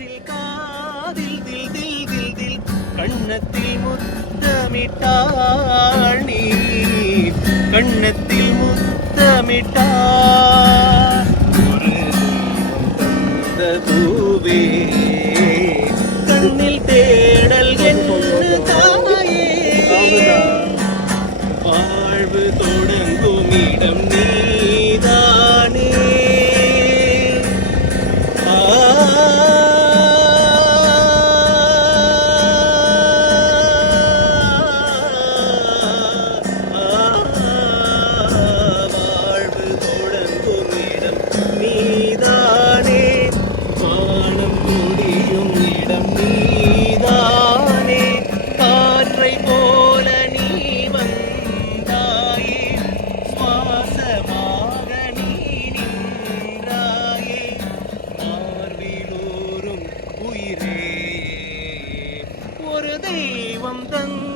காற்றில் காதில் தில் தில் தில் தில் கண்ணத்தில் முத்தமிட்டாள் நீ கண்ணத்தில் முத்தமிட்டாள் ஒரு தந்த பூவே கண்ணில் தேடல் என்ன தாயே வாழ்வு தொடங்கும் இடம் நீதானே வாழ்வு தொடங்கும் இடம் நீதானே வானம் முடியும் இடம் நீதானே காற்றை போல நீ வந்தாயே சுவாசமாக நீ நின்றாயே மார்பிலூரும் உயிரே ஒரு தெய்வம் தந்த